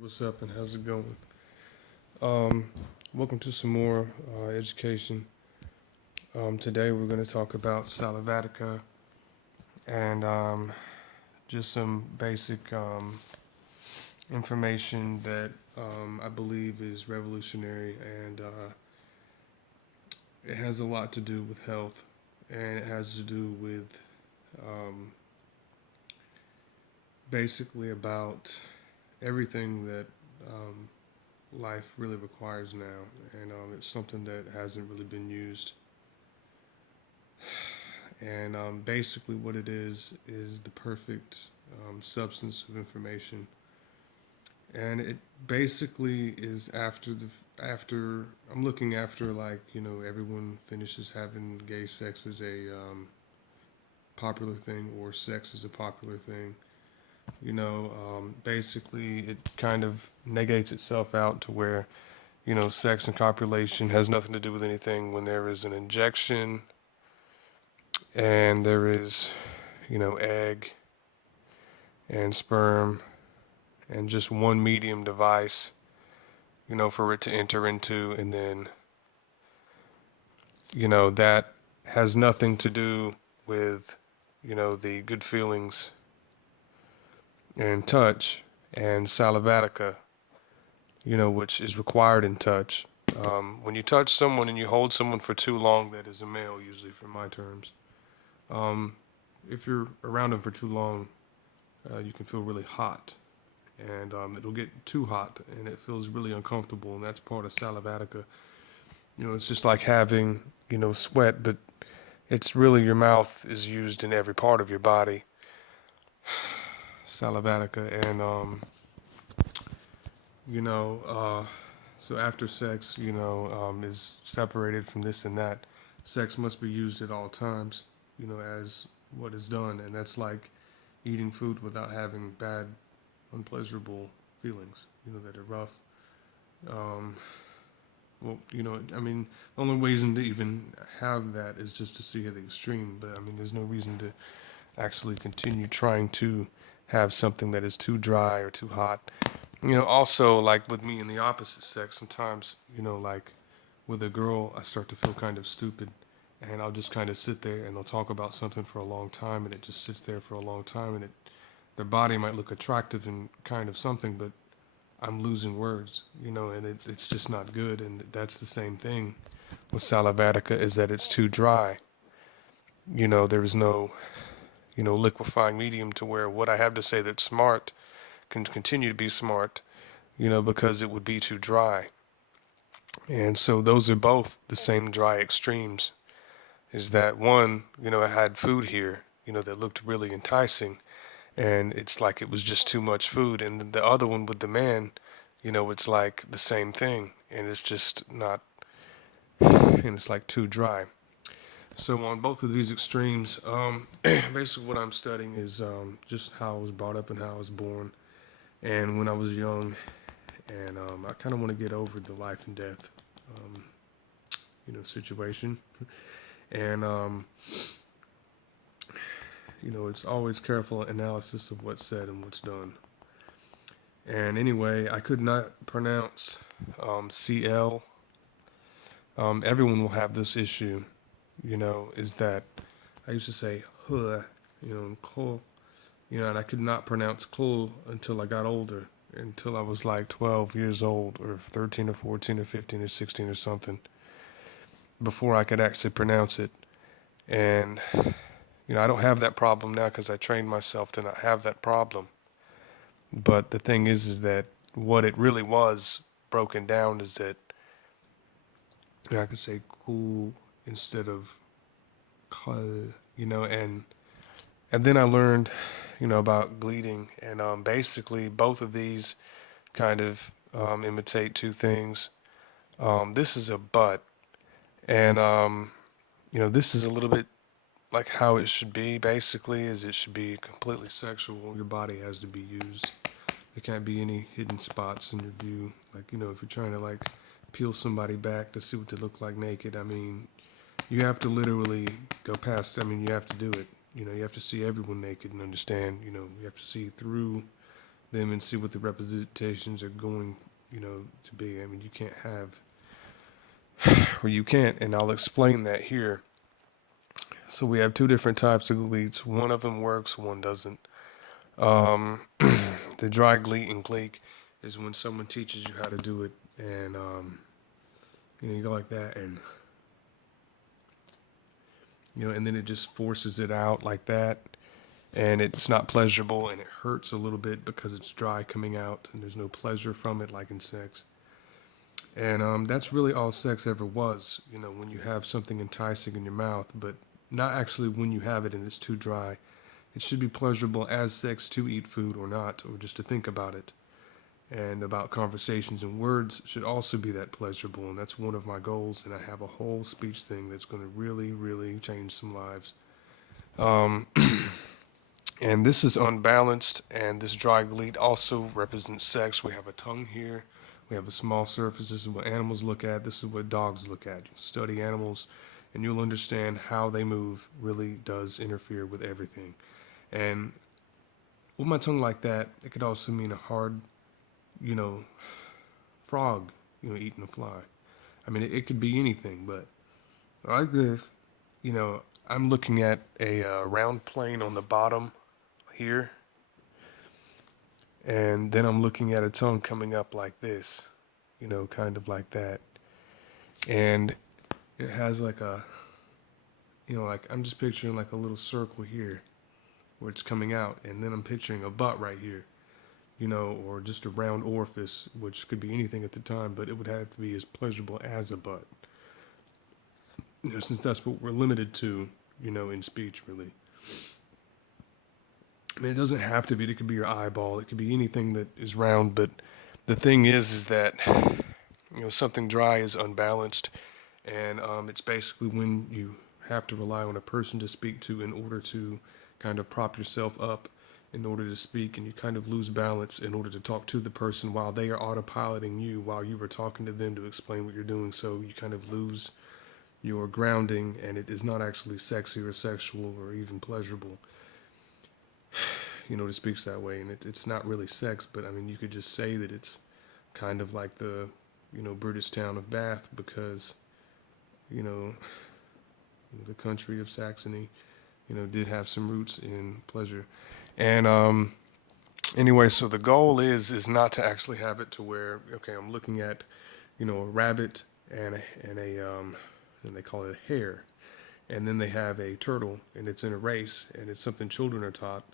What's up and how's it going? Um, Welcome to some more education. Today we're going to talk about Salivatica and just some basic information that I believe is revolutionary and it has a lot to do with health and it has to do with um, basically about everything that um, life really requires now, and it's something that hasn't really been used. And basically, what it is the perfect substance of information, and it basically is after I'm looking after like everyone finishes having gay sex as a popular thing or sex is a popular thing. Basically it kind of negates itself out to where sex and copulation has nothing to do with anything when there is an injection and there is, egg and sperm and just one medium device, for it to enter into, and then, that has nothing to do with, the good feelings and touch and salivatica, which is required in touch. When you touch someone and you hold someone for too long, that is a male, usually for my terms. Um, if you're around them for too long, you can feel really hot, and it'll get too hot, and it feels really uncomfortable, and that's part of salivatica. It's just like having, sweat, but it's really your mouth is used in every part of your body, salivatica, and you know, uh, so after sex, is separated from this and that. Sex must be used at all times, as what is done, and that's like eating food without having bad, unpleasurable feelings, that are rough. Um, well, I mean, the only reason to even have that is just to see the extreme, but I mean, there's no reason to actually continue trying to have something that is too dry or too hot. Also, like with me in the opposite sex, sometimes, like with a girl, I start to feel kind of stupid. And I'll just kind of sit there and they'll talk about something for a long time and it just sits there for a long time and their body might look attractive and kind of something, but I'm losing words, and it's just not good. And that's the same thing with salivatica is that it's too dry. There is no, liquefying medium to where what I have to say that's smart can continue to be smart, because it would be too dry. And so those are both the same dry extremes. Is that one, I had food here, that looked really enticing, and it's like it was just too much food. And the other one with the man, it's like the same thing, and it's just not, and it's like too dry. So on both of these extremes, basically what I'm studying is just how I was brought up and how I was born, and when I was young, and I kind of want to get over the life and death, um, situation, and it's always careful analysis of what's said and what's done. And anyway, I could not pronounce CL. Everyone will have this issue, is that I used to say huh, cl, and I could not pronounce cl until I got older, until I was like 12 years old, or 13 or 14 or 15 or 16 or something, before I could actually pronounce it. And, I don't have that problem now because I trained myself to not have that problem. But the thing is that what it really was broken down is that I could say cool instead of kal, and then I learned, about gleeting, and basically both of these kind of imitate two things. This is a butt, and this is a little bit like how it should be. Basically, is it should be completely sexual. Your body has to be used. There can't be any hidden spots in your view. Like, if you're trying to like peel somebody back to see what they look like naked, I mean, you have to literally go past, I mean, you have to do it. You have to see everyone naked and understand, you have to see through, them and see what the representations are going, to be. I mean, you can't have, or you can't, and I'll explain that here. So we have two different types of gleets. One of them works, one doesn't. Um, the dry gleet and gleek is when someone teaches you how to do it, and you go like that, and and then it just forces it out like that, and it's not pleasurable, and it hurts a little bit because it's dry coming out, and there's no pleasure from it like in sex. And that's really all sex ever was, when you have something enticing in your mouth, but not actually when you have it and it's too dry. It should be pleasurable as sex to eat food or not, or just to think about it. And about conversations and words should also be that pleasurable, and that's one of my goals, and I have a whole speech thing that's going to really, really change some lives. Um, and this is unbalanced, and this dry gleet also represents sex. We have a tongue here. We have a small surface. This is what animals look at. This is what dogs look at. You study animals, and you'll understand how they move really does interfere with everything. And with my tongue like that, it could also mean a hard, you know, frog, eating a fly. I mean, it could be anything, but like this, I'm looking at a round plane on the bottom here, and then I'm looking at a tongue coming up like this, kind of like that. And it has like a, like I'm just picturing like a little circle here where it's coming out, and then I'm picturing a butt right here, or just a round orifice, which could be anything at the time, but it would have to be as pleasurable as a butt. Since that's what we're limited to, in speech, really. I mean, it doesn't have to be. It could be your eyeball. It could be anything that is round. But the thing is that something dry is unbalanced, and it's basically when you have to rely on a person to speak to in order to kind of prop yourself up in order to speak, and you kind of lose balance in order to talk to the person while they are autopiloting you while you were talking to them to explain what you're doing. So you kind of lose your grounding, and it is not actually sexy or sexual or even pleasurable, to speak that way. And it's not really sex, but I mean, you could just say that it's kind of like the, British town of Bath, because, the country of Saxony, did have some roots in pleasure. And anyway, so the goal is not to actually have it to where, okay, I'm looking at, a rabbit and they call it a hare, and then they have a turtle, and it's in a race, and it's something children are taught,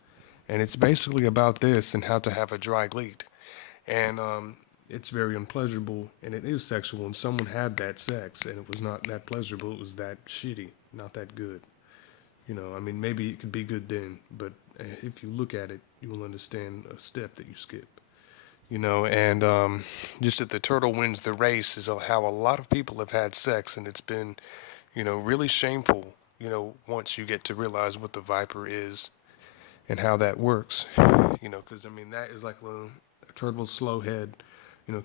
and it's basically about this and how to have a dry gleet, and it's very unpleasurable, and it is sexual, and someone had that sex, and it was not that pleasurable, it was that shitty, not that good. I mean, maybe it could be good then, but if you look at it, you will understand a step that you skip. And just that the turtle wins the race is how a lot of people have had sex, and it's been, really shameful, once you get to realize what the viper is and how that works, because I mean, that is like a turtle's slow head,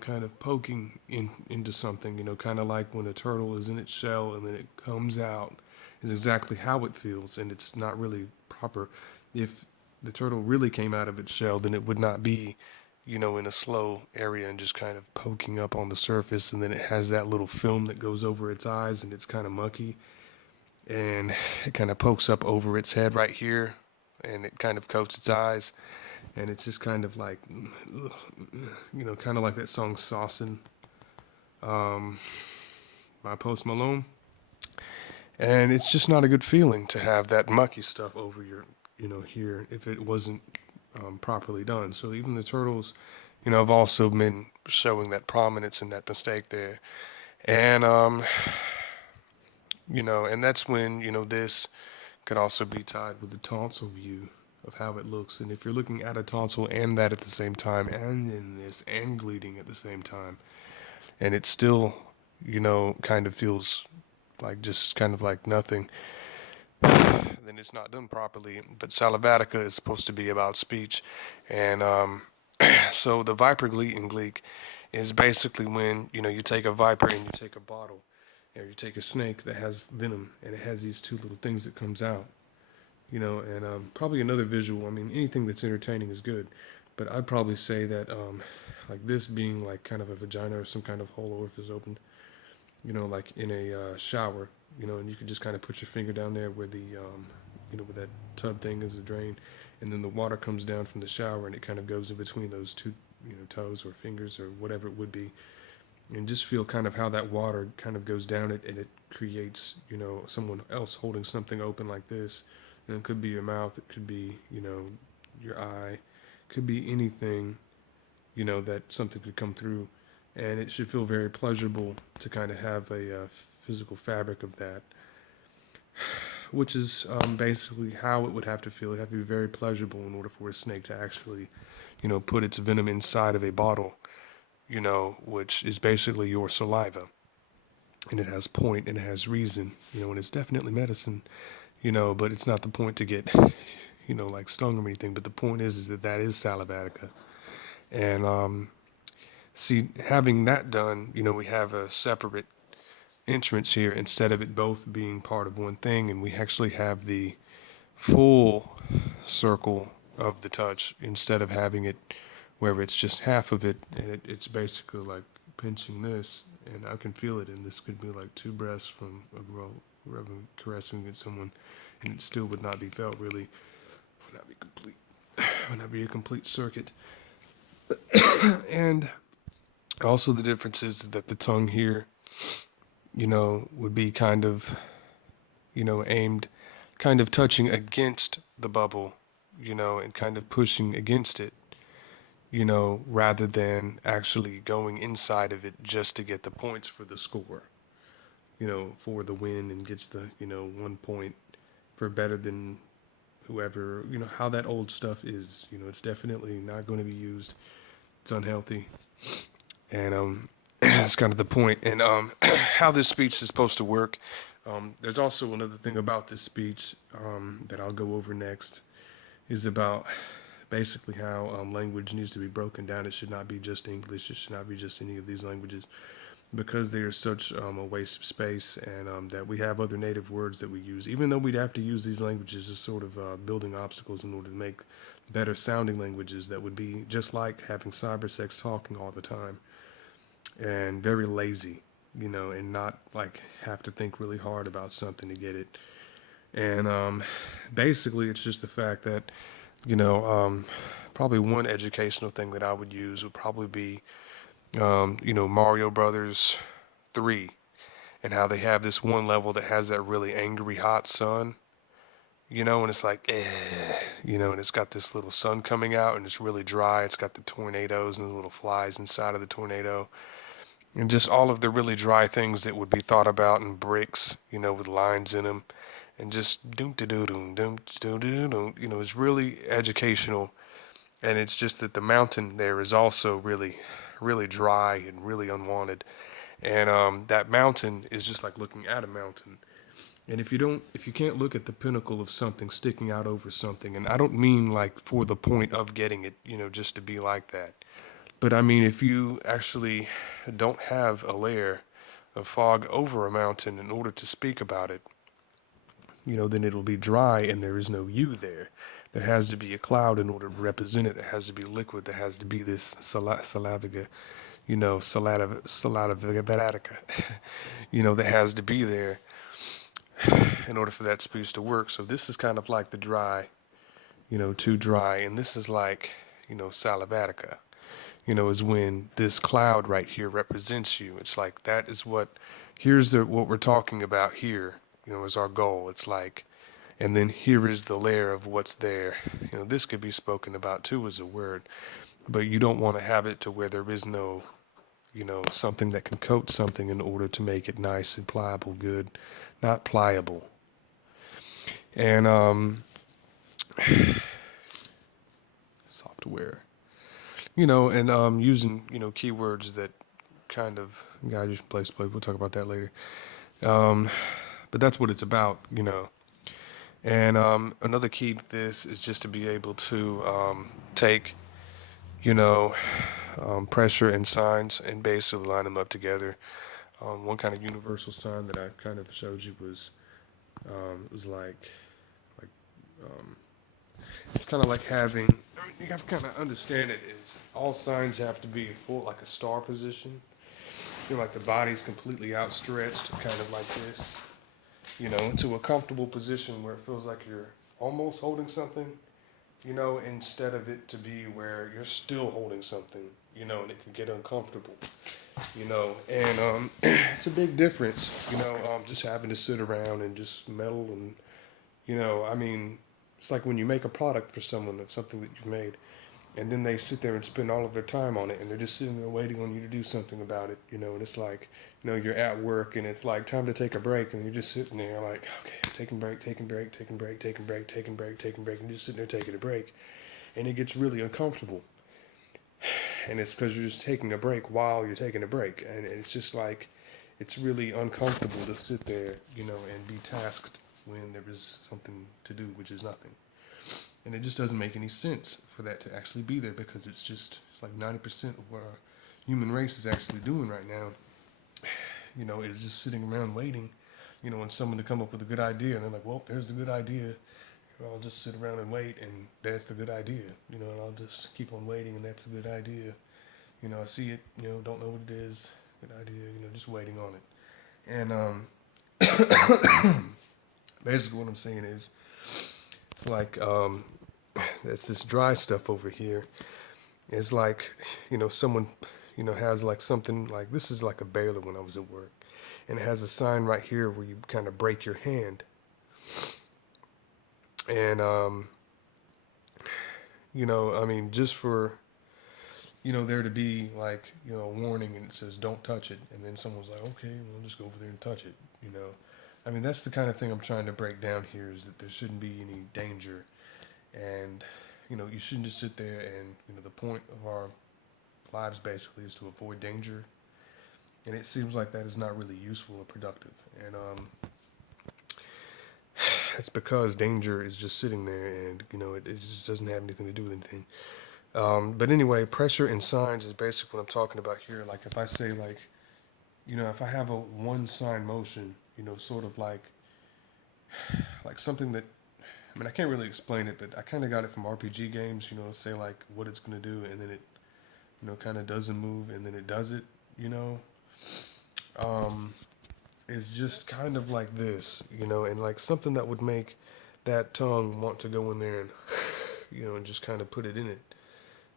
kind of poking into something, kind of like when a turtle is in its shell and then it comes out, is exactly how it feels, and it's not really proper. If the turtle really came out of its shell, then it would not be, in a slow area and just kind of poking up on the surface, and then it has that little film that goes over its eyes, and it's kind of mucky, and it kind of pokes up over its head right here, and it kind of coats its eyes, and it's just kind of like, kind of like that song Saucin', um, by Post Malone. And it's just not a good feeling to have that mucky stuff over your, here, if it wasn't properly done. So even the turtles, have also been showing that prominence and that mistake there. And, and that's when, this could also be tied with the tonsil view of how it looks. And if you're looking at a tonsil and that at the same time, and in this, and bleeding at the same time, and it still, kind of feels like just kind of like nothing, then it's not done properly. But Salivatica is supposed to be about speech, and so the viper gleet and gleek is basically when you take a viper and you take a bottle, or you take a snake that has venom, and it has these two little things that comes out, and probably another visual. I mean, anything that's entertaining is good, But I'd probably say that like this being like kind of a vagina or some kind of hole orifice opened, like in a shower, and you could just kind of put your finger down there where the where that tub thing is, a drain, and then the water comes down from the shower and it kind of goes in between those two, toes or fingers or whatever it would be, and just feel kind of how that water kind of goes down it and it creates, someone else holding something open like this. And it could be your mouth, it could be, your eye, could be anything, that something could come through. And it should feel very pleasurable to kind of have a physical fabric of that, which is basically how it would have to feel. It would have to be very pleasurable in order for a snake to actually, put its venom inside of a bottle, which is basically your saliva. And it has point and it has reason, and it's definitely medicine, but it's not the point to get, like stung or anything. But the point is that that is Salivatica. And see, having that done, we have a separate entrance here instead of it both being part of one thing, and we actually have the full circle of the touch instead of having it where it's just half of it, and it's basically like pinching this, and I can feel it, and this could be like two breaths from a girl rubbing, caressing at someone, and it still would not be felt really, would not be complete, would not be a complete circuit. And also the difference is that the tongue here, would be kind of, aimed, kind of touching against the bubble, and kind of pushing against it, rather than actually going inside of it just to get the points for the score, for the win, and gets the, 1 point for better than whoever, how that old stuff is, it's definitely not going to be used. It's unhealthy. And that's kind of the point. And how this speech is supposed to work. There's also another thing about this speech that I'll go over next, is about basically how language needs to be broken down. It should not be just English. It should not be just any of these languages, because they are such a waste of space, and that we have other native words that we use, even though we'd have to use these languages as sort of building obstacles in order to make better sounding languages that would be just like having cybersex talking all the time, and very lazy, and not like have to think really hard about something to get it. And basically it's just the fact that, probably one educational thing that I would use would probably be, Mario Brothers 3, and how they have this one level that has that really angry hot sun, and it's like, and it's got this little sun coming out, and it's really dry. It's got the tornadoes and the little flies inside of the tornado, and just all of the really dry things that would be thought about in bricks, with lines in them, and just doom to doo doom doom doo doo doom, it's really educational. And it's just that the mountain there is also really, really dry and really unwanted. And that mountain is just like looking at a mountain. And if you can't look at the pinnacle of something sticking out over something, and I don't mean like for the point of getting it, just to be like that. But I mean, if you actually don't have a layer of fog over a mountain in order to speak about it, then it'll be dry and there is no you there. There has to be a cloud in order to represent it. There has to be liquid. There has to be this salivatica, salivatica, that has to be there in order for that speech to work. So this is kind of like the dry, too dry, and this is like, salivatica, is when this cloud right here represents you. It's like that is here's what we're talking about here, is our goal. It's like, and then here is the layer of what's there. This could be spoken about too as a word, but you don't want to have it to where there is no, something that can coat something in order to make it nice and pliable, good, not pliable. And software, and using, keywords that kind of guide you from place to place. We'll talk about that later. But that's what it's about, And another key to this is just to be able to take, pressure and signs and basically line them up together. One kind of universal sign that I kind of showed you was like, um, it's kind of like having you have to kind of understand it is all signs have to be full like a star position. You know, like the body's completely outstretched, kind of like this. You know, into a comfortable position where it feels like you're almost holding something. You know, instead of it to be where you're still holding something. You know, and it can get uncomfortable. You know, and it's a big difference. You know, just having to sit around and just meddle and you know, I mean, it's like when you make a product for someone, it's something that you've made, and then they sit there and spend all of their time on it, and they're just sitting there waiting on you to do something about it, you know, and it's like, you know, you're at work, and it's like time to take a break, and you're just sitting there like, okay, taking break, taking break, taking break, taking break, taking break, taking break, and you're just sitting there taking a break, and it gets really uncomfortable, and it's because you're just taking a break while you're taking a break, and it's just like, it's really uncomfortable to sit there, you know, and be tasked when there is something to do, which is nothing. And it just doesn't make any sense for that to actually be there because it's like 90% of what our human race is actually doing right now, you know, is just sitting around waiting, you know, on someone to come up with a good idea. And they're like, well, there's the good idea. I'll just sit around and wait, and that's the good idea, you know, and I'll just keep on waiting, and that's a good idea. You know, I see it, you know, don't know what it is, good idea, you know, just waiting on it. And basically what I'm saying is, it's like, there's this dry stuff over here. It's like, you know, someone, you know, has like something like, this is like a baler when I was at work. And it has a sign right here where you kind of break your hand. And, you know, I mean, just for, you know, there to be like, you know, a warning and it says don't touch it. And then someone's like, okay, we'll just go over there and touch it, you know. I mean, that's the kind of thing I'm trying to break down here is that there shouldn't be any danger. And, you know, you shouldn't just sit there and, you know, the point of our lives basically is to avoid danger. And it seems like that is not really useful or productive. And it's because danger is just sitting there and, you know, it just doesn't have anything to do with anything. But anyway, pressure and signs is basically what I'm talking about here. Like if I say like, you know, if I have a one sign motion, you know, sort of like something that, I mean, I can't really explain it, but I kind of got it from RPG games, you know, say like what it's going to do and then it, you know, kind of doesn't move and then it does it, you know. Um, is just kind of like this, you know, and like something that would make that tongue want to go in there and, you know, and just kind of put it in it,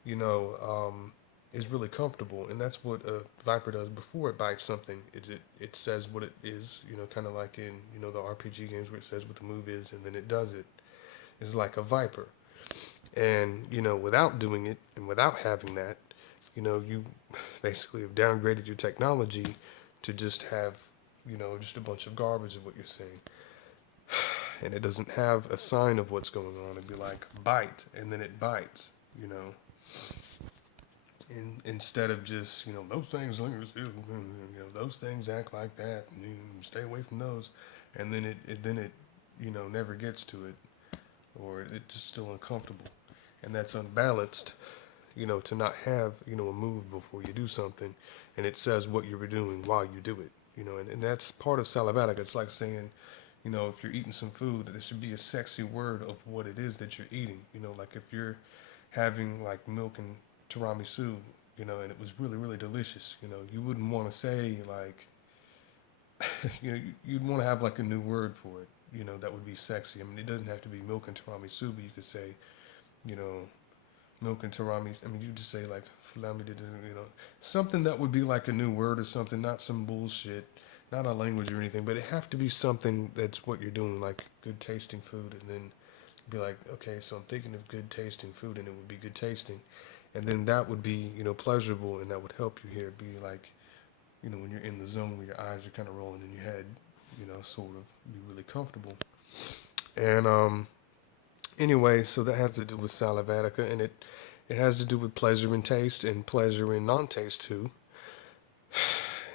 you know, is really comfortable. And that's what a viper does before it bites something. It says what it is, you know, kind of like in, you know, the RPG games where it says what the move is and then it does it. It's like a viper. And, you know, without doing it and without having that, you know, you basically have downgraded your technology to just have, you know, just a bunch of garbage of what you're saying. And it doesn't have a sign of what's going on. It'd be like bite, and then it bites, you know. Instead of just, you know, those things linger still, you know, those things act like that, and you stay away from those. And then it, you know, never gets to it, or it's just still uncomfortable. And that's unbalanced, you know, to not have, you know, a move before you do something, and it says what you were doing while you do it, you know, and that's part of Salivatica. It's like saying, you know, if you're eating some food, there should be a sexy word of what it is that you're eating, you know, like if you're having like milk and tiramisu, you know, and it was really, really delicious, you know, you wouldn't want to say like, you know, you'd want to have like a new word for it, you know, that would be sexy. I mean, it doesn't have to be milk and tiramisu, but you could say, you know, milk and tiramisu. I mean, you just say like flammy, you know, something that would be like a new word or something, not some bullshit, not a language or anything, but it have to be something that's what you're doing, like good tasting food, and then be like, okay, so I'm thinking of good tasting food, and it would be good tasting, and then that would be, you know, pleasurable, and that would help you here. Be like, you know, when you're in the zone where your eyes are kind of rolling in your head, you know, sort of be really comfortable. And anyway, so that has to do with Salivatica, and it has to do with pleasure in taste and pleasure in non-taste too,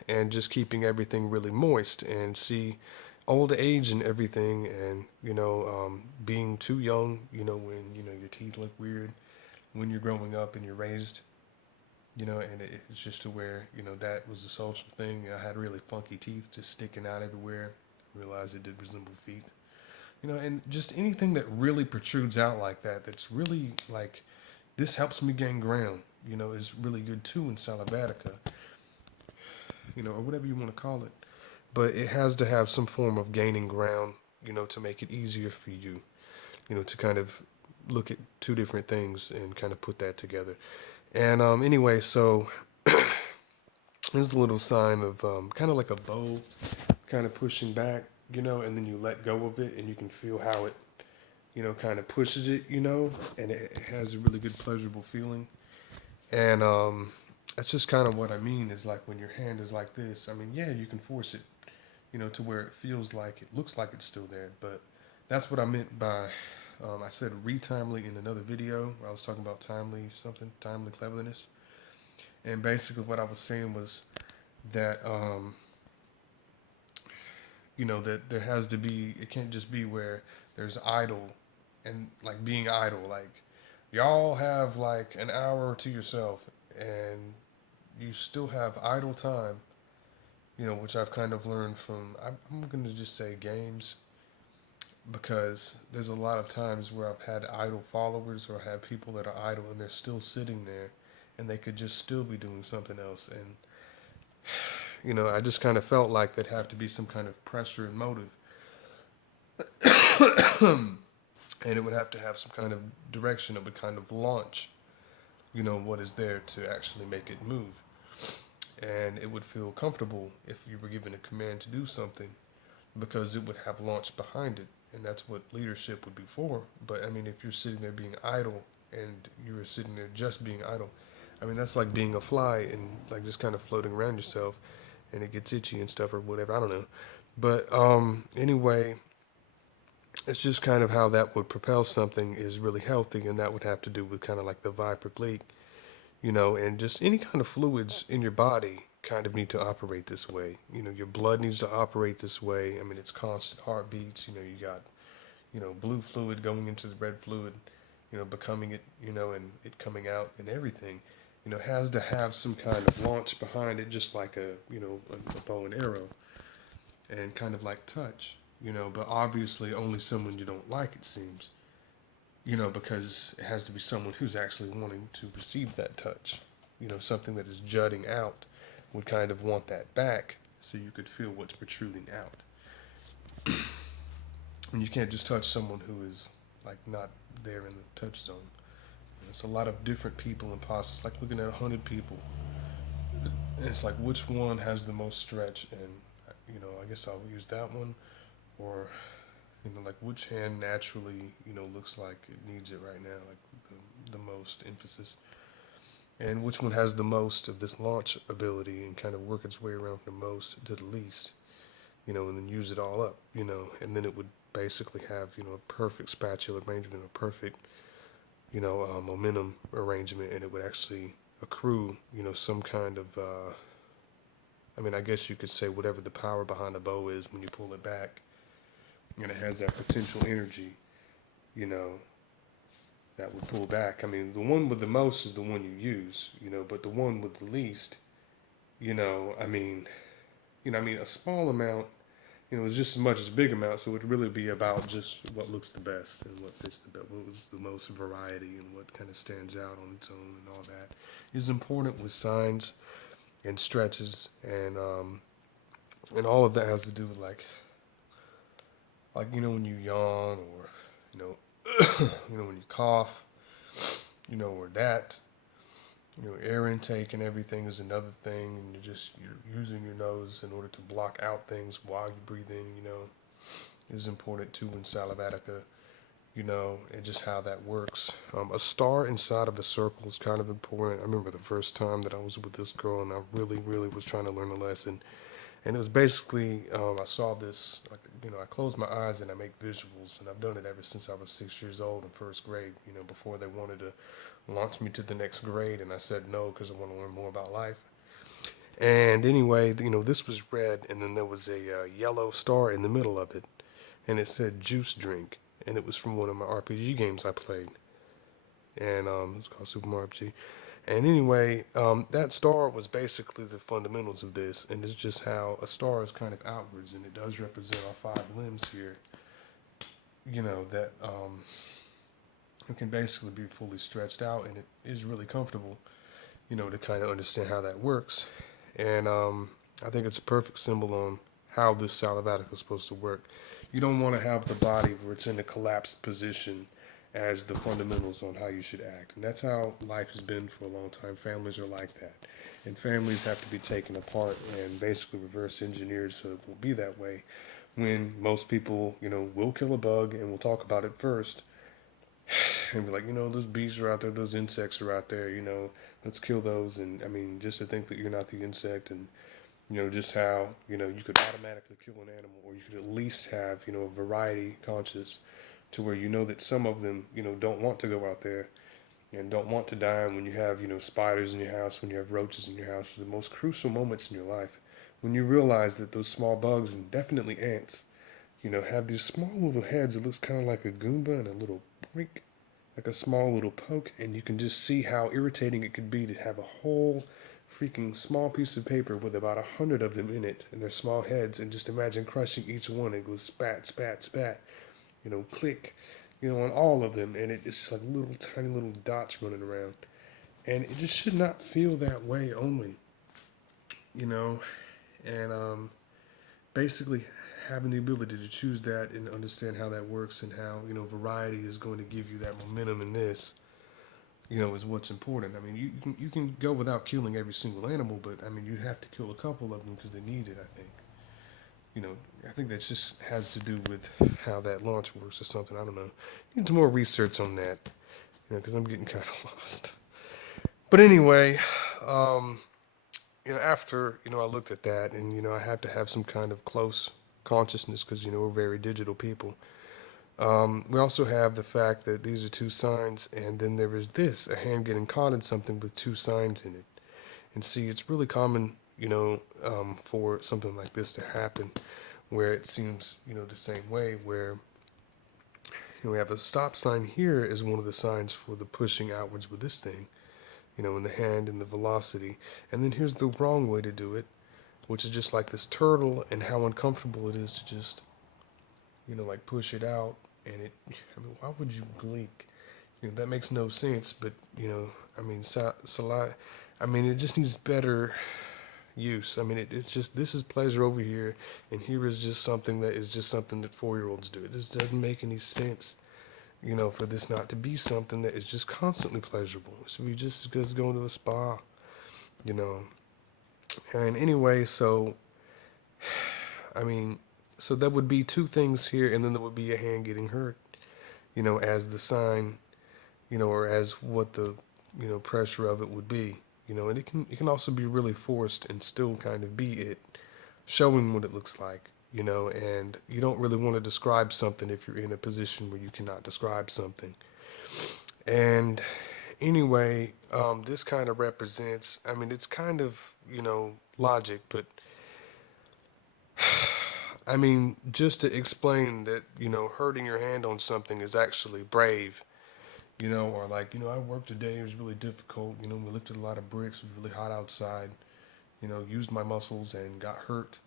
and just keeping everything really moist. And see, old age and everything, and you know, being too young, you know, when you know your teeth look weird when you're growing up and you're raised, you know, and it's just to where, you know, that was a social thing. I had really funky teeth just sticking out everywhere. Realized it did resemble feet, you know, and just anything that really protrudes out like that, that's really like, this helps me gain ground. Is really good too in Salivatica, or whatever you want to call it. But it has to have some form of gaining ground, to make it easier for you, to kind of look at two different things and kind of put that together. And anyway, so there's a little sign of kind of like a bow kind of pushing back, and then you let go of it and you can feel how it, kind of pushes it, and it has a really good pleasurable feeling. And that's just kind of what I mean is like when your hand is like this, I mean, yeah, you can force it, to where it feels like it looks like it's still there. But that's what I meant by, I said retimely in another video where I was talking about timely cleverness. And basically what I was saying was that, that there has to be, it can't just be where there's idle and like being idle. Like y'all have like an hour to yourself and you still have idle time, which I've kind of learned from, I'm going to just say games, because there's a lot of times where I've had idle followers or had people that are idle and they're still sitting there and they could just still be doing something else. And, I just kind of felt like there'd have to be some kind of pressure and motive. And it would have to have some kind of direction that would kind of launch, what is there to actually make it move. And it would feel comfortable if you were given a command to do something because it would have launch behind it. And that's what leadership would be for. But I mean, if you're sitting there being idle and you're sitting there just being idle, I mean, that's like being a fly and like just kind of floating around yourself and it gets itchy and stuff or whatever. I don't know. But anyway, it's just kind of how that would propel something is really healthy, and that would have to do with kind of like the Viper Gleet, and just any kind of fluids in your body kind of need to operate this way. Your blood needs to operate this way. I mean, it's constant heartbeats. You got, blue fluid going into the red fluid, becoming it, and it coming out and everything, has to have some kind of launch behind it, just like a bow and arrow, and kind of like touch, but obviously only someone you don't like, it seems, because it has to be someone who's actually wanting to receive that touch. Something that is jutting out would kind of want that back so you could feel what's protruding out. And you can't just touch someone who is like not there in the touch zone. It's a lot of different people in pasta. It's like looking at 100 people. And it's like which one has the most stretch, and I guess I'll use that one, or like which hand naturally, looks like it needs it right now, like the most emphasis, and which one has the most of this launch ability and kind of work its way around from the most to the least, and then use it all up, and then it would basically have, a perfect spatula arrangement, a perfect, momentum arrangement, and it would actually accrue, some kind of, I mean, I guess you could say whatever the power behind the bow is when you pull it back, and it has that potential energy, you know, that would pull back. I mean, the one with the most is the one you use, but the one with the least, a small amount, is just as much as a big amount, so it would really be about just what looks the best and what fits the best, what was the most variety and what kind of stands out on its own and all that is important with signs and stretches and all of that has to do with like when you yawn or when you cough, or that, air intake and everything is another thing, and you're using your nose in order to block out things while you breathe in, is important too in Salivatica, and just how that works. A star inside of a circle is kind of important. I remember the first time that I was with this girl and I really, really was trying to learn a lesson. And it was basically, I saw this, I close my eyes and I make visuals, and I've done it ever since I was 6 years old in first grade, before they wanted to launch me to the next grade, and I said no because I want to learn more about life. And anyway, this was red, and then there was a yellow star in the middle of it, and it said juice drink, and it was from one of my RPG games I played, and it's called Super Mario RPG. And anyway, that star was basically the fundamentals of this, and it's just how a star is kind of outwards, and it does represent our 5 limbs here, that it can basically be fully stretched out, and it is really comfortable, to kind of understand how that works. And I think it's a perfect symbol on how this salivatica is supposed to work. You don't want to have the body where it's in a collapsed position as the fundamentals on how you should act. And that's how life has been for a long time. Families are like that. And families have to be taken apart and basically reverse engineered so it will be that way when most people, will kill a bug and will talk about it first and be like, those bees are out there, those insects are out there, let's kill those. And I mean, just to think that you're not the insect, and just how, you could automatically kill an animal, or you could at least have, a variety conscious to where that some of them, don't want to go out there and don't want to die. And when you have, spiders in your house, when you have roaches in your house, the most crucial moments in your life, when you realize that those small bugs, and definitely ants, have these small little heads. It looks kind of like a Goomba and a little brink, like a small little poke, and you can just see how irritating it could be to have a whole freaking small piece of paper with about 100 of them in it, and their small heads, and just imagine crushing each one. It goes spat, spat, spat, click, on all of them, and it's just like little tiny little dots running around, and it just should not feel that way only, you know, and basically having the ability to choose that and understand how that works and how variety is going to give you that momentum in this, is what's important. I mean, you can go without killing every single animal, but I mean, you have to kill a couple of them because they need it. I think. I think that just has to do with how that launch works or something. I don't know. Need some more research on that, because I'm getting kind of lost. But anyway, um, after I looked at that, and I had to have some kind of close consciousness because we're very digital people. We also have the fact that these are two signs, and then there is this, a hand getting caught in something with two signs in it. And see, it's really common, for something like this to happen, where it seems, the same way, where we have a stop sign here as one of the signs for the pushing outwards with this thing, in the hand and the velocity. And then here's the wrong way to do it, which is just like this turtle, and how uncomfortable it is to just, like push it out. And I mean, why would you Gleek? That makes no sense, but, I mean, I mean, it just needs better use. I mean, it's just, this is pleasure over here, and here is just something that is just something that 4-year-olds do. It just doesn't make any sense, for this not to be something that is just constantly pleasurable. It should be just as good as going to a spa, you know. And anyway, so, I mean, so that would be two things here, and then there would be a hand getting hurt, as the sign, or as what the, pressure of it would be. And it can also be really forced and still kind of be it, showing what it looks like, and you don't really want to describe something if you're in a position where you cannot describe something. And anyway, this kind of represents, I mean, it's kind of, logic, but I mean, just to explain that, hurting your hand on something is actually brave, or like, I worked today, it was really difficult, we lifted a lot of bricks, it was really hot outside, used my muscles and got hurt,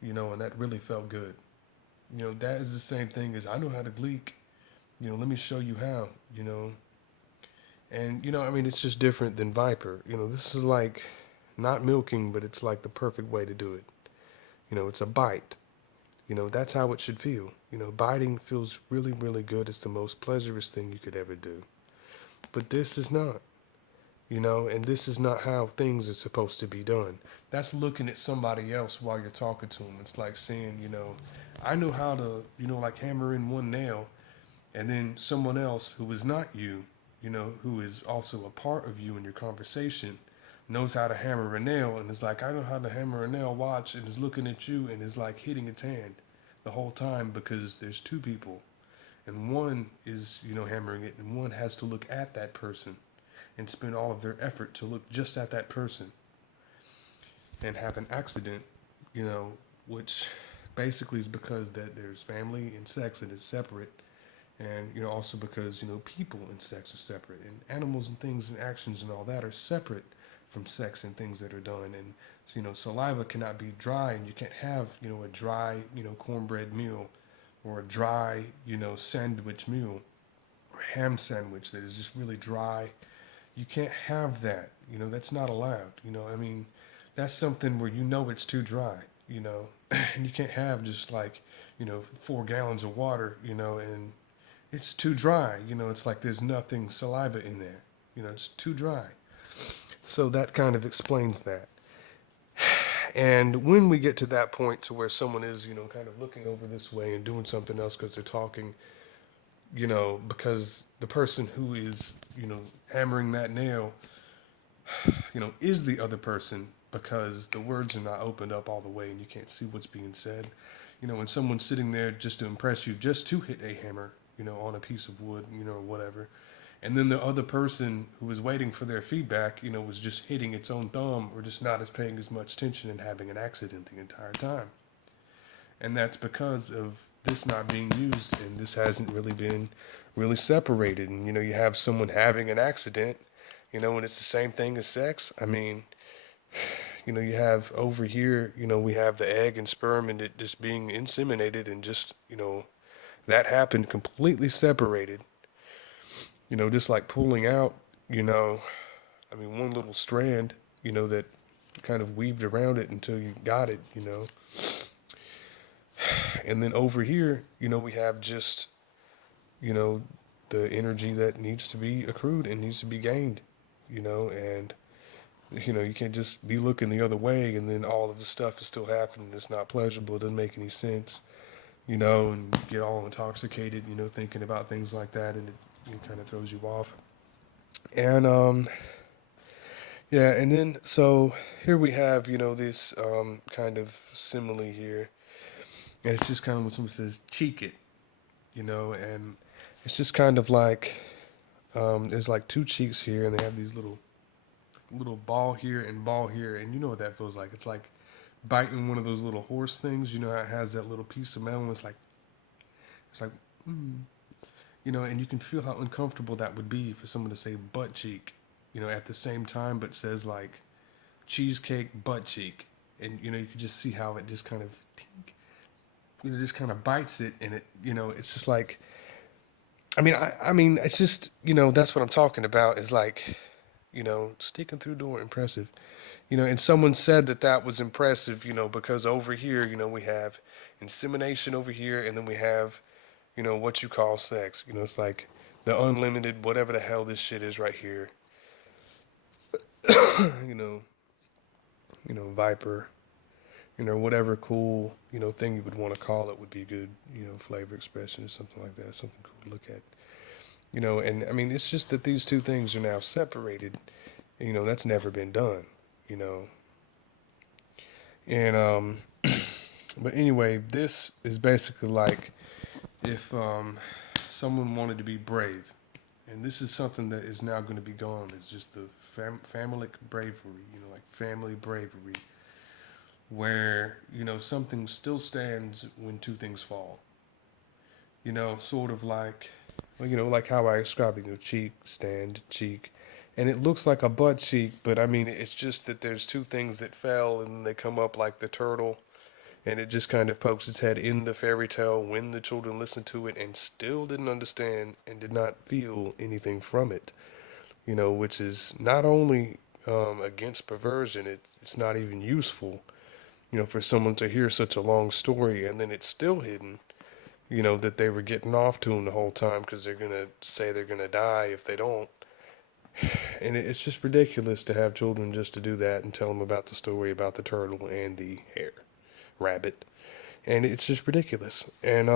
and that really felt good. That is the same thing as I know how to gleek, let me show you how, and, I mean, it's just different than Viper. This is like not milking, but it's like the perfect way to do it. It's a bite. That's how it should feel. Biting feels really, really good. It's the most pleasurous thing you could ever do. But this is not, and this is not how things are supposed to be done. That's looking at somebody else while you're talking to them. It's like saying, I know how to, like hammer in one nail, and then someone else who is not you, who is also a part of you in your conversation, knows how to hammer a nail, and is like, I know how to hammer a nail, watch, and is looking at you and is like hitting its hand the whole time because there's two people, and one is, hammering it, and one has to look at that person and spend all of their effort to look just at that person and have an accident, which basically is because that there's family and sex and it's separate, and also because people and sex are separate, and animals and things and actions and all that are separate from sex and things that are done. And so, saliva cannot be dry, and you can't have a dry cornbread meal or a dry sandwich meal ham sandwich that is just really dry. You can't have that. That's not allowed. I mean, that's something where it's too dry. And you can't have just like, 4 gallons of water, and it's too dry. It's like there's nothing saliva in there. It's too dry. So that kind of explains that. And when we get to that point to where someone is, kind of looking over this way and doing something else because they're talking, because the person who is, hammering that nail, is the other person because the words are not opened up all the way and you can't see what's being said. When someone's sitting there just to impress you, just to hit a hammer, on a piece of wood, or whatever. And then the other person who was waiting for their feedback, was just hitting its own thumb or just not as paying as much attention and having an accident the entire time. And that's because of this not being used, and this hasn't really been really separated. And you have someone having an accident, and it's the same thing as sex. I mean, you have over here, we have the egg and sperm and it just being inseminated and just, that happened completely separated. Just like pulling out, I mean, one little strand, that kind of weaved around it until you got it. And then over here, we have just, you know, the energy that needs to be accrued and needs to be gained, and, you can't just be looking the other way and then all of the stuff is still happening. It's not pleasurable. It doesn't make any sense, and you get all intoxicated, thinking about things like that, and it kind of throws you off. And, yeah, and then, so here we have, this, kind of simile here. And it's just kind of when someone says, cheek it, and it's just kind of like, there's like two cheeks here, and they have these little ball here and ball here, and you know what that feels like. It's like biting one of those little horse things. How it has that little piece of metal. It's like, mm, and you can feel how uncomfortable that would be for someone to say butt cheek, at the same time, but says like cheesecake butt cheek, and you can just see how it just kind of, just kind of bites it, and it's just like, I mean, it's just, that's what I'm talking about. Is like, sticking through door, impressive. And someone said that that was impressive, because over here, we have insemination over here, and then we have, what you call sex. It's like the unlimited, whatever the hell this shit is right here. you know, Viper, whatever cool, thing you would want to call it would be good, flavor expression or something like that, something cool to look at. And I mean, it's just that these two things are now separated. That's never been done, you know. And but anyway, this is basically like if someone wanted to be brave, and this is something that is now going to be gone. It's just the family bravery, like family bravery, where something still stands when two things fall. Sort of like, well, like how I described it, cheek, stand, cheek. And it looks like a butt cheek, but I mean, it's just that there's two things that fell and they come up like the turtle, and it just kind of pokes its head in the fairy tale when the children listened to it and still didn't understand and did not feel anything from it, which is not only against perversion, it's not even useful, for someone to hear such a long story and then it's still hidden, that they were getting off to them the whole time because they're going to say they're going to die if they don't. And it's just ridiculous to have children just to do that and tell them about the story about the turtle and the hare, rabbit. And it's just ridiculous. And,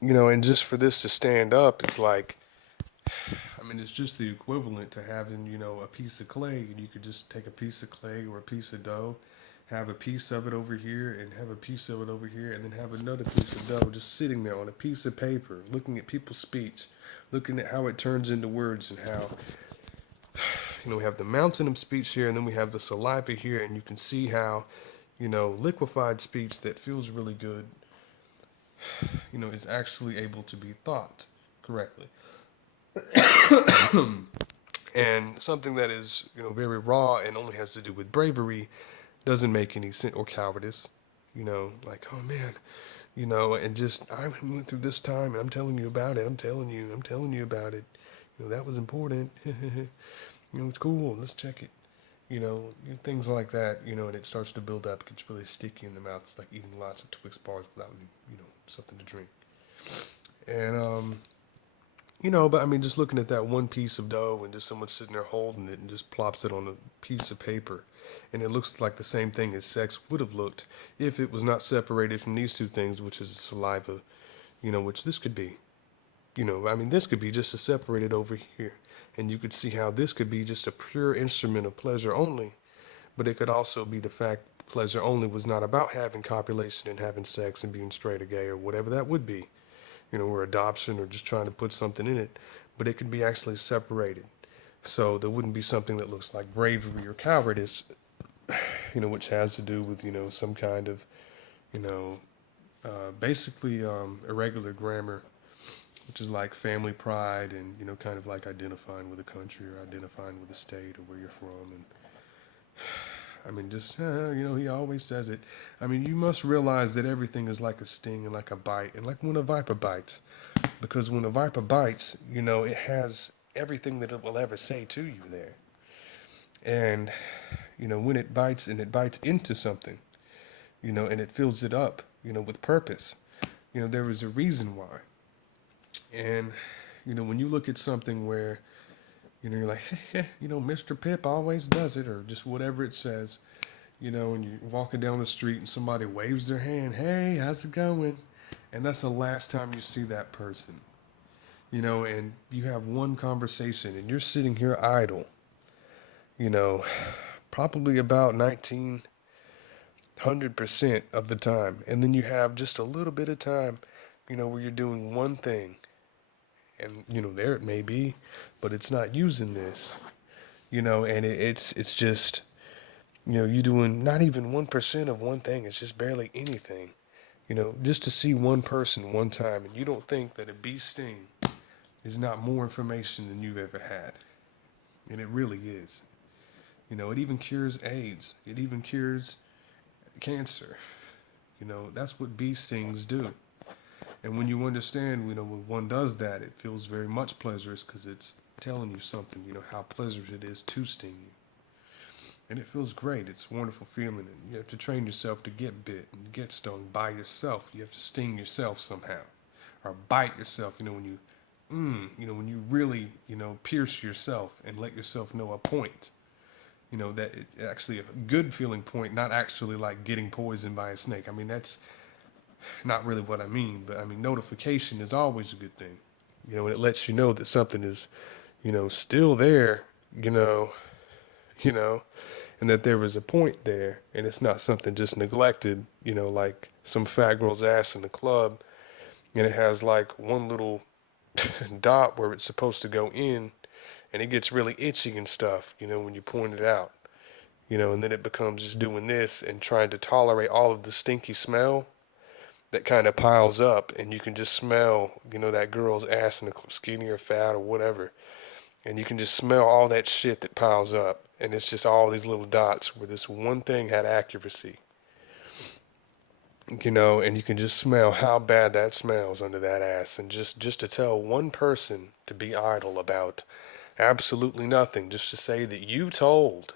and just for this to stand up, it's like, I mean, it's just the equivalent to having, a piece of clay, and you could just take a piece of clay or a piece of dough, have a piece of it over here, and have a piece of it over here, and then have another piece of dough just sitting there on a piece of paper, looking at people's speech, looking at how it turns into words and how, we have the mountain of speech here, and then we have the saliva here, and you can see how, liquefied speech that feels really good, is actually able to be thought correctly. And something that is, very raw and only has to do with bravery doesn't make any sense, or cowardice, like, oh man, and just I went through this time, and I'm telling you about it. I'm telling you about it. That was important. It's cool. Let's check it. Things like that. And it starts to build up. It gets really sticky in the mouth. It's like eating lots of Twix bars without, something to drink. And but I mean, just looking at that one piece of dough and just someone sitting there holding it and just plops it on a piece of paper, and it looks like the same thing as sex would have looked if it was not separated from these two things, which is saliva, which this could be. I mean, this could be just as separated over here, and you could see how this could be just a pure instrument of pleasure only, but it could also be the fact that pleasure only was not about having copulation and having sex and being straight or gay or whatever that would be, or adoption or just trying to put something in it, but it could be actually separated. So there wouldn't be something that looks like bravery or cowardice, which has to do with, some kind of, you know, basically irregular grammar, which is like family pride and, kind of like identifying with a country or identifying with a state or where you're from. And I mean, just, he always says it. I mean, you must realize that everything is like a sting and like a bite and like when a viper bites. Because when a viper bites, it has everything that it will ever say to you there. And, when it bites and it bites into something, and it fills it up, with purpose, there is a reason why. And, when you look at something where, you're like, hey, Mr. Pip always does it, or just whatever it says, and you're walking down the street and somebody waves their hand, hey, how's it going? And that's the last time you see that person, and you have one conversation and you're sitting here idle, you know, probably about 1900% of the time. And then you have just a little bit of time, where you're doing one thing. And, there it may be, but it's not using this, and it's just, you doing not even 1% of one thing. It's just barely anything, just to see one person one time. And you don't think that a bee sting is not more information than you've ever had. And it really is. It even cures AIDS. It even cures cancer. That's what bee stings do. And when you understand, when one does that, it feels very much pleasurous because it's telling you something, how pleasurous it is to sting you. And it feels great. It's a wonderful feeling. And you have to train yourself to get bit and get stung by yourself. You have to sting yourself somehow. Or bite yourself, when you, when you really, pierce yourself and let yourself know a point. That it actually a good feeling point, not actually like getting poisoned by a snake. I mean, that's not really what I mean, but I mean, notification is always a good thing, and it lets you know that something is, still there, you know, you know, and that there is a point there, and it's not something just neglected, like some fat girl's ass in the club, and it has like one little dot where it's supposed to go in, and it gets really itchy and stuff, when you point it out, and then it becomes just doing this and trying to tolerate all of the stinky smell that kind of piles up, and you can just smell, that girl's ass in the skinny or fat or whatever, and you can just smell all that shit that piles up, and it's just all these little dots where this one thing had accuracy, and you can just smell how bad that smells under that ass, and just to tell one person to be idle about absolutely nothing, just to say that you told,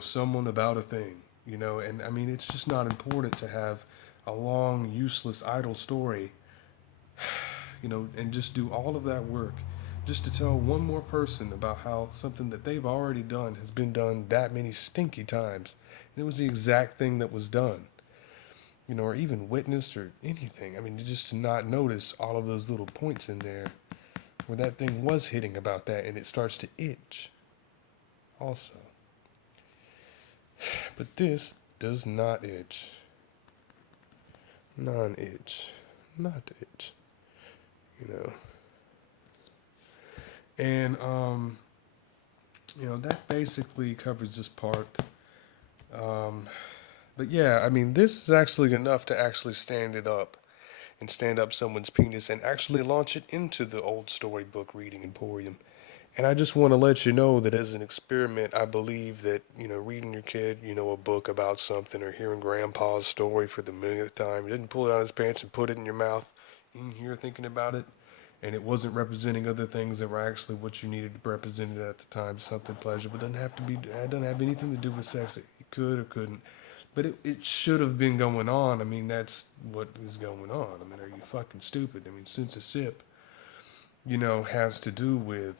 someone about a thing, and I mean, it's just not important to have a long, useless, idle story, and just do all of that work just to tell one more person about how something that they've already done has been done that many stinky times. And it was the exact thing that was done, or even witnessed or anything. I mean, just to not notice all of those little points in there where that thing was hitting about that and it starts to itch also. But this does not itch. Non-itch. Not itch. And, that basically covers this part. But yeah, I mean, this is actually enough to actually stand it up and stand up someone's penis and actually launch it into the old storybook reading emporium And I just want to let you know that as an experiment, I believe that, reading your kid, a book about something or hearing grandpa's story for the millionth time, he didn't pull it out of his pants and put it in your mouth. In here thinking about it, and it wasn't representing other things that were actually what you needed to represent it at the time, something pleasurable. It doesn't have to be, it doesn't have anything to do with sex. It could or couldn't. But it should have been going on. I mean, that's what is going on. I mean, are you fucking stupid? I mean, censorship, has to do with,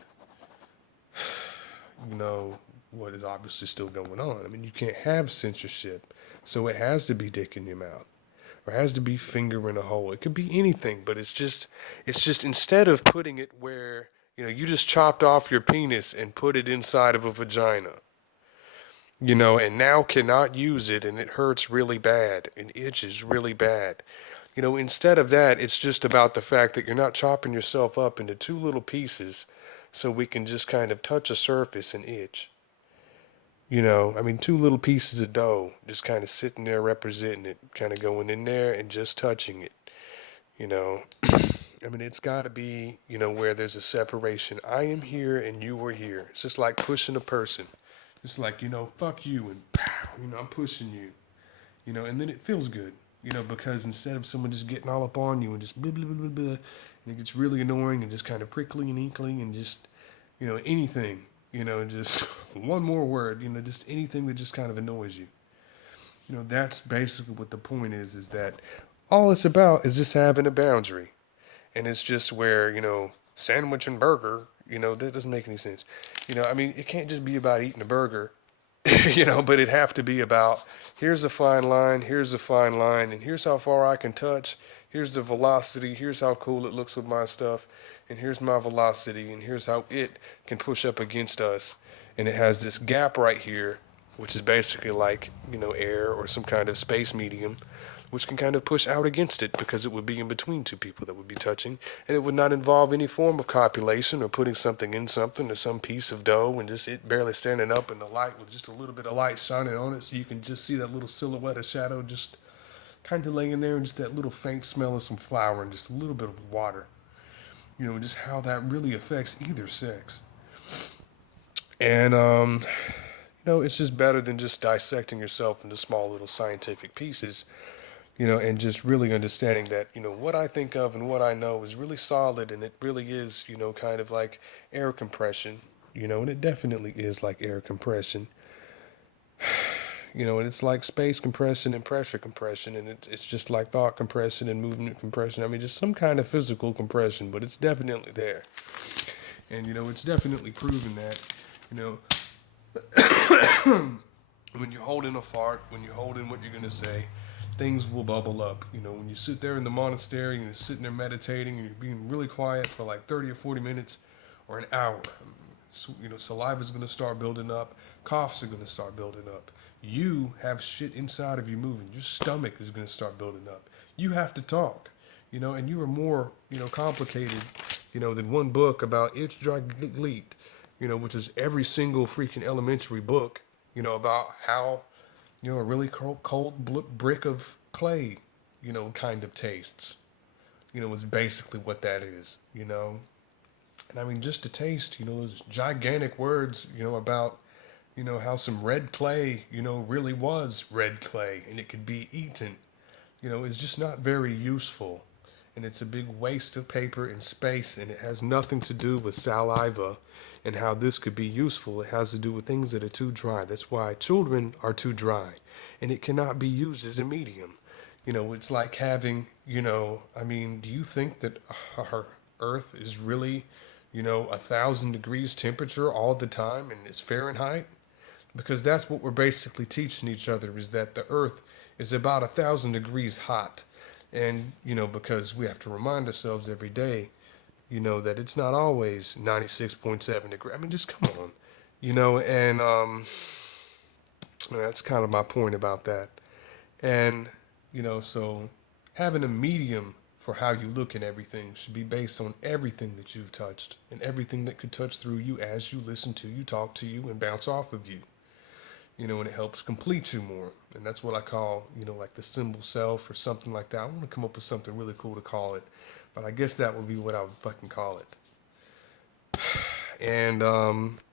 you know, what is obviously still going on. I mean, you can't have censorship. So it has to be dick in your mouth. Or has to be finger in a hole. It could be anything, but it's just instead of putting it where, you just chopped off your penis and put it inside of a vagina, and now cannot use it and it hurts really bad and itches really bad. Instead of that, it's just about the fact that you're not chopping yourself up into two little pieces so we can just kind of touch a surface and itch. I mean, two little pieces of dough just kind of sitting there representing it, kind of going in there and just touching it, you know. I mean, it's got to be, where there's a separation. I am here and you are here. It's just like pushing a person. It's like, fuck you and pow, I'm pushing you, and then it feels good, because instead of someone just getting all up on you and just blah, blah, blah, blah, blah, and it gets really annoying and just kind of prickly and inkling and just, anything, just one more word, just anything that just kind of annoys you. That's basically what the point is that all it's about is just having a boundary. And it's just where, sandwich and burger, that doesn't make any sense. I mean, it can't just be about eating a burger, but it'd have to be about here's a fine line, and here's how far I can touch, here's the velocity, here's how cool it looks with my stuff, and here's my velocity, and here's how it can push up against us. And it has this gap right here, which is basically like, air or some kind of space medium, which can kind of push out against it because it would be in between two people that would be touching, and it would not involve any form of copulation or putting something in something or some piece of dough and just it barely standing up in the light with just a little bit of light shining on it so you can just see that little silhouette of shadow just kind of laying there and just that little faint smell of some flour and just a little bit of water. Just how that really affects either sex. And, it's just better than just dissecting yourself into small little scientific pieces, and just really understanding that, what I think of and what I know is really solid and it really is, kind of like air compression, and it definitely is like air compression, and it's like space compression and pressure compression, and it's just like thought compression and movement compression. I mean, just some kind of physical compression, but it's definitely there. And, it's definitely proven that, you know, when you hold in a fart, when you hold in what you're going to say, things will bubble up. When you sit there in the monastery and you're sitting there meditating and you're being really quiet for like 30 or 40 minutes or an hour, saliva is going to start building up, coughs are going to start building up. You have shit inside of you moving. Your stomach is going to start building up. You have to talk, and you are more, complicated, than one book about It's Dry Gleet, which is every single freaking elementary book, about how, a really cold brick of clay, kind of tastes, is basically what that is. And I mean, just to taste, those gigantic words, about, how some red clay, really was red clay and it could be eaten, is just not very useful. And it's a big waste of paper and space, and it has nothing to do with saliva and how this could be useful. It has to do with things that are too dry. That's why children are too dry, and it cannot be used as a medium. It's like having, I mean, do you think that our Earth is really, 1,000 degrees temperature all the time and it's Fahrenheit? Because that's what we're basically teaching each other is that the Earth is about 1,000 degrees hot. And, because we have to remind ourselves every day, that it's not always 96.7 degrees. I mean, just come on, and that's kind of my point about that. And, so having a medium for how you look at everything should be based on everything that you've touched and everything that could touch through you as you listen to you, talk to you, and bounce off of you. And it helps complete you more. And that's what I call, like the symbol self or something like that. I want to come up with something really cool to call it, but I guess that would be what I would fucking call it. And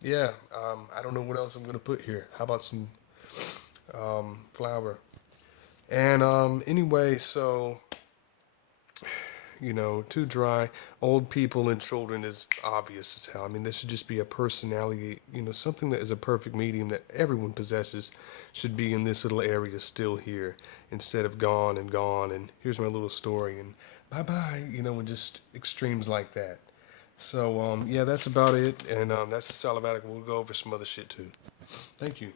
yeah, I don't know what else I'm gonna put here. How about some flour? And anyway, so too dry. Old people and children is obvious as hell. I mean, this should just be a personality, something that is a perfect medium that everyone possesses should be in this little area still here instead of gone and gone and here's my little story and bye bye, and just extremes like that. So, yeah, that's about it. And that's the Salivatica. We'll go over some other shit too. Thank you.